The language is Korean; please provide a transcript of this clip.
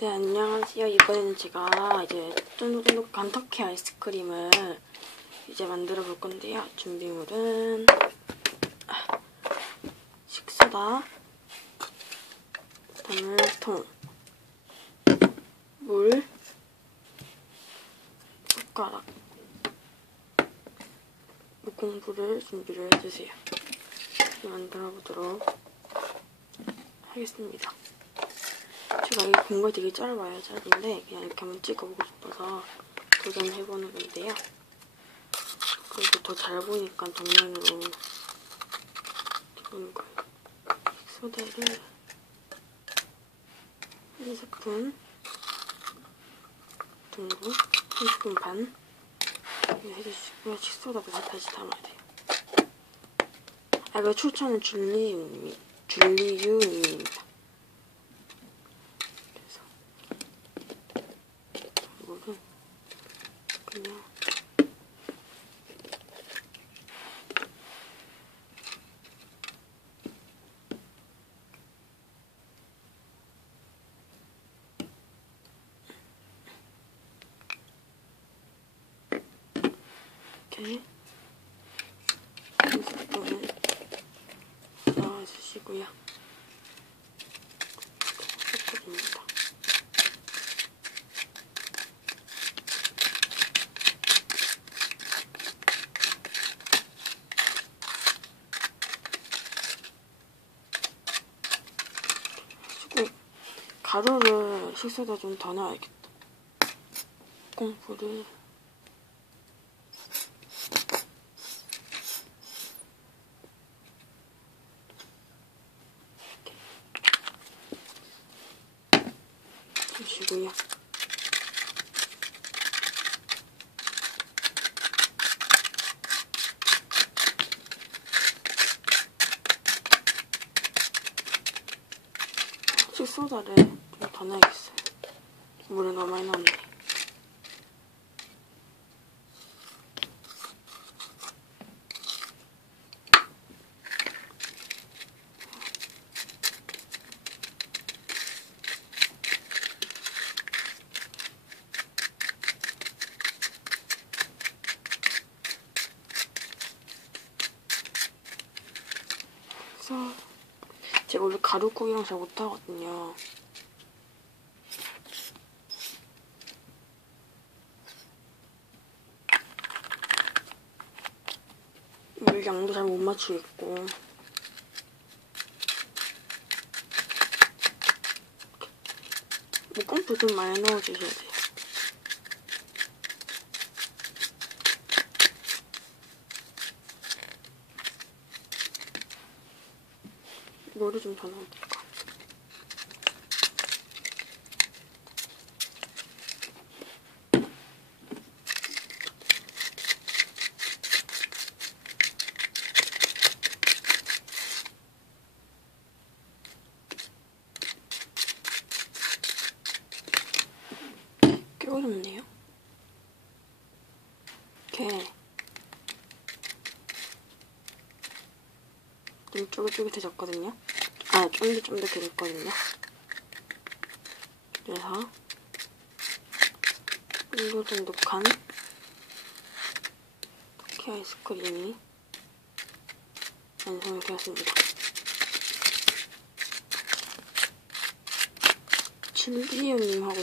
네, 안녕하세요. 이번에는 제가 이제 쫀득쫀득한 터키 아이스크림을 이제 만들어 볼 건데요. 준비물은 아, 식소다, 그다음에 통, 물, 숟가락, 무공부를 준비를 해주세요. 만들어 보도록 하겠습니다. 제가 이 공간 되게 짧아요, 짧은데 그냥 이렇게 한번 찍어보고 싶어서 도전해보는 건데요. 그리고 더 잘 보니까 정면으로 찍는 거예요. 소다를 한 스푼 정도, 한 스푼 반 해주시고요. 식소다도 다시 담아야 돼요. 아, 이거 추천은 줄리유님, 줄리유님입니다. 그래서 이거는 그냥 이렇게 한 스푼을 넣어주시고요. 가루를 식소다 좀 더 넣어야겠다. 콩불을 주시고요. 식소다를 좀 더 넣어야겠어요. 물을 너무 많이 넣었네. 그래서 제가 원래 가루국이랑 잘 못하거든요. 물 양도 잘 못 맞추겠고 묶음프 좀 많이 넣어주셔야 돼요. 물을 좀 더 넣어야 될것 같아요. 꽤 어렵네요. 이렇게 좀 쫄깃쫄깃해졌거든요. 아, 쫀득쫀득해졌거든요. 그래서 쫀득쫀득한 터키 아이스크림이 완성이 되었습니다. 진리우님하고